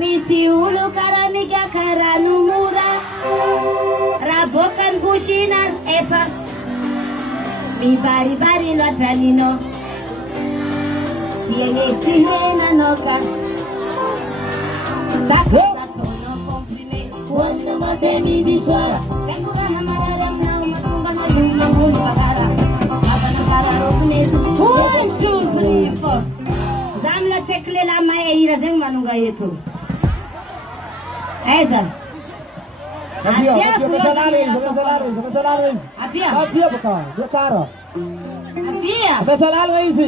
Misi ulu karamiga karanu mura Rabokan bushinas epa Mi bari lo tanino Tiene sihena noka Sako no comprime Wanda mateni diswara Tengura hamararam na umatumba malumba mulu bagara Abana kararo kunesu 1, 2, 3, 4 Zamla tekle la maya ira zeng manunga yetu Eza Apia, começa lá, Luiz. Apia, papai. Do cara. Apia. Começa lá, Luiz.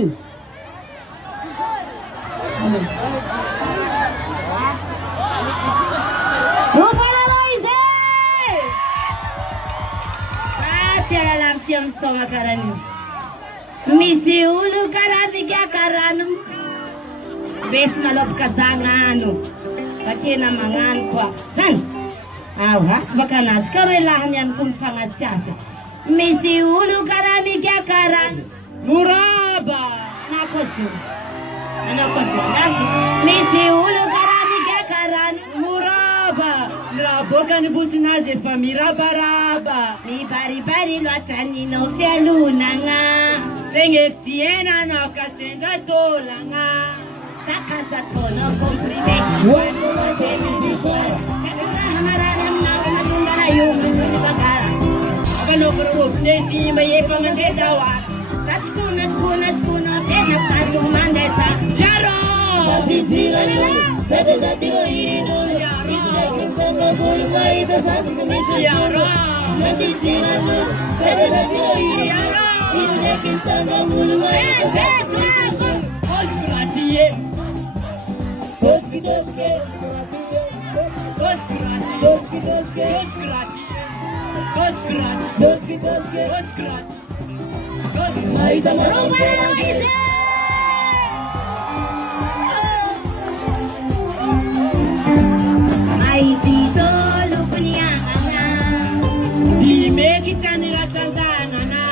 Vamos para Luiz. Tiara lam tiam soma karanu. Misi ulu karani kya karanu. Bes malop kazangano. Pakina mangan kwa. San. Aha, baka naskarilahan yan kung pangasyasa. Misi ulu karami kya karan. Muraba. Nakosu. Misi ulu karami kya karan. Muraba. Raboka ni businaje pa mirabaraba. Mi bari lo tanino fialuna nga. Renge tiena no kasenga tola nga. Sakasa tono comprime. Wanda mateni diswara. Hamararam na umatumba na yung mga bagara. Akalokoro nesi mayepangan dedawa. Natskuna, tena tayo mandesa. Yaro. Batitira yun. Sede na tiroino. Isla bulay da sangamito. Yaro. Batitira yun. Sede na tiroino. Yaro. Isla kinsanga bulay da sangamito. Oskratiye. Koskidoske. Koskidoske. Maita marompe. Maitito lupniana. Dime kitanira tanzana.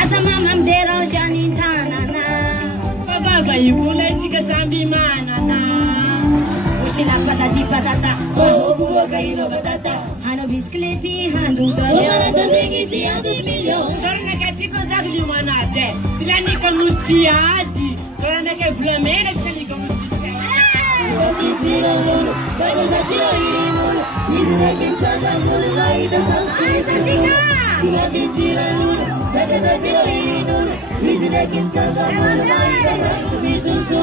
Asa mamam dero janintana. Baba yibule tika sambi manana. Ushila patata. Oh, buwa kaino patata. Hano biskleti hanu doya. Yara tandegi siya 2 milyon. Torna katiko zagli manate. Silani kamutiadi. Torna ke blamene silani kamutiadi. Batitira yun. Sede na tiroino. Isla kinsanga bulay da sangamito. Batitira yun. Sede na tiroino. Isla kinsanga bulay da sangamito.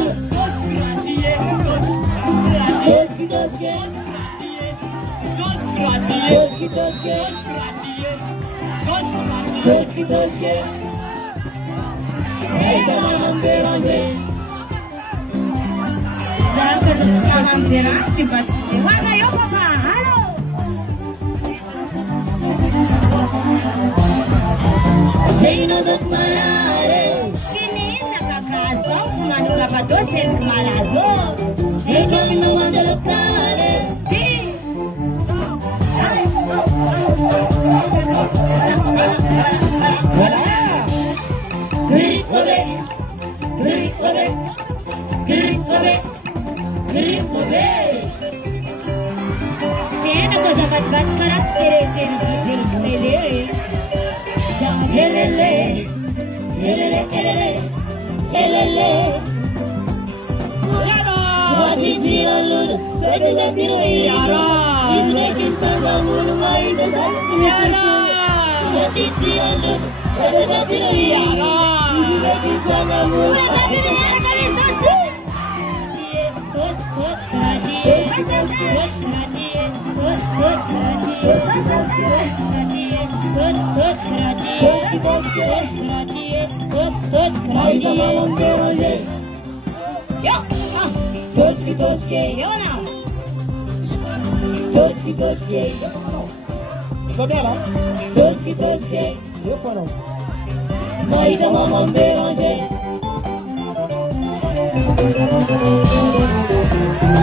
Koskidoske. Maita mamam beronze. Mamam beronze. Wana yo papa. Halo. Seino dos marare. Kini nakakaso. Manula padote kumalazo. Eko minawanda lokale. Tiene cosa bat karaktere helele. Batitira yun. Sede na tiroino. Isla kinsanga bulay da sangamito. Batitira yun. Sede na tiroino. Isla kinsanga bulay da sangamito. Maita mamam beronze. Yo now. Doce, doce. Iko bela? Doce, doce. Eu falo. Nós da mamãe Béranger.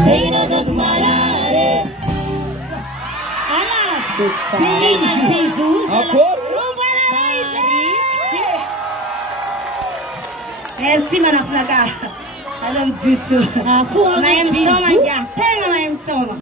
Reina das Marares. Jesus. Acordo? É cima na placa. I love Jesus. I am so my God. Tell me I am so.